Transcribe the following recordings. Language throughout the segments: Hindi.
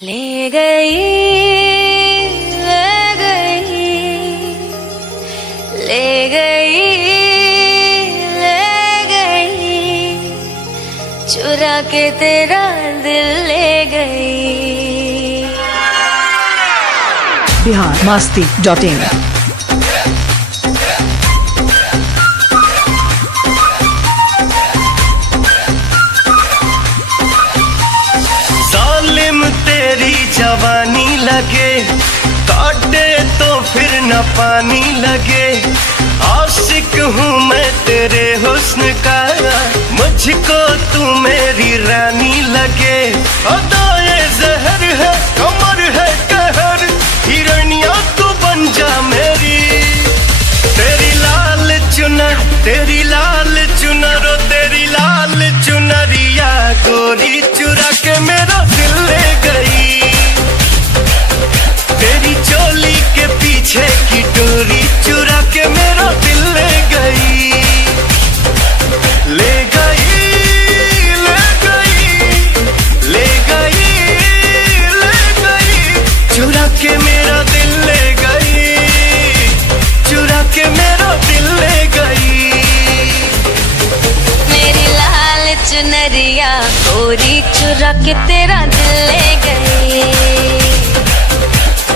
ले गई, ले गई, ले गई, ले गई, चुरा के तेरा दिल ले गई। biharmasti.in तेरी जवानी लगे काटे तो फिर न पानी लगे। आशिक हूँ मैं तेरे हुस्न का, मुझको तू मेरी रानी लगे। अदाए जहर है कमर है कहर, हिरनिया तू बन जा मेरी। तेरी लाल चुनर, तेरी लाल चुनर, ओ तेरी लाल चुनरिया गोरी चुरा के मेरा दिल ले गई। तेरी चोली के पीछे की डोरी चुरा के मेरा दिल ले गई। ले गई, ले गई, ले गई, ले गई, चुरा के मेरा दिल ले गई, चुरा के मेरा दिल ले गई। मेरी लाल चुनरिया गोरी चुरा के तेरा दिल ले गई।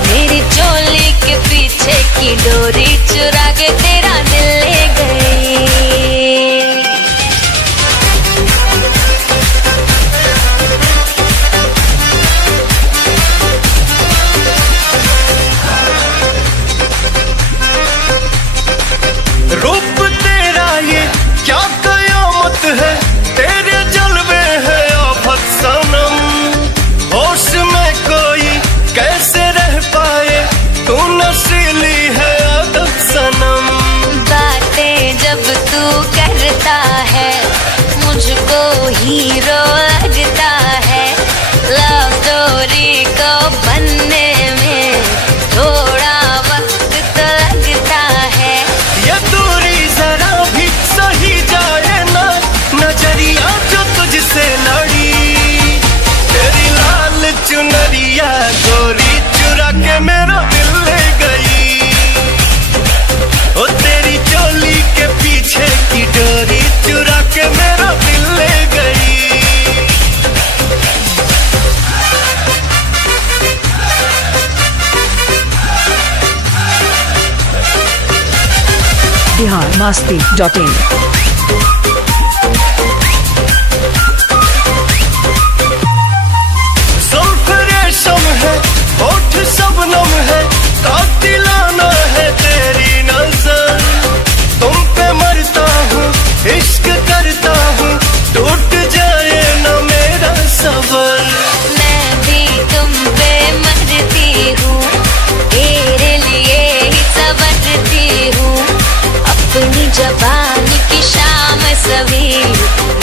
मेरी चोली के पीछे की डोरी चुरा के तेरा दिल ले गई। रूप तेरा ये क्या कयामत है, तेरे जलवे है आफत सनम। होश में कोई कैसे रह पाए, तू नशीली है आदत सनम। बातें जब तू करता है मुझको हीरो लगता है। लव स्टोरी को बनने में थोड़ा वक्त तो लगता है। ये दूरी जरा भी सही जाए ना, नजरिया जो तुझसे लड़ी। तेरी लाल चुनरिया गोरी चुरा के मेरा दिल ले गई। ओ तेरी चोली के पीछे की डोरी चुरा के मेरा दिल ले गई। biharmasti.in जुल्फ रेशम है होठ शबनम है, कातिलाना है तेरी नजर। तुम पे मरता हूँ इश्क करता हूँ, टूट जाए न मेरा सबर। मैं भी तुम पे मरती हूँ, तेरे लिए ही संवरती हूँ। अपनी जबानी की शाम सभी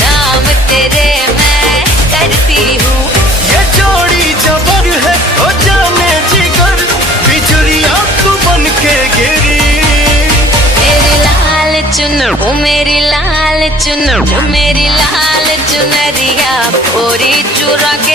नाम तेरे मैं करती हूँ। ये जोड़ी जबर है ओ जाने जिगर, बिजुरिया तू बन के गिरी। मेरी लाल चुनर, ओ मेरी लाल चुनर, ओ मेरी लाल चुनरिया गोरी चुरा के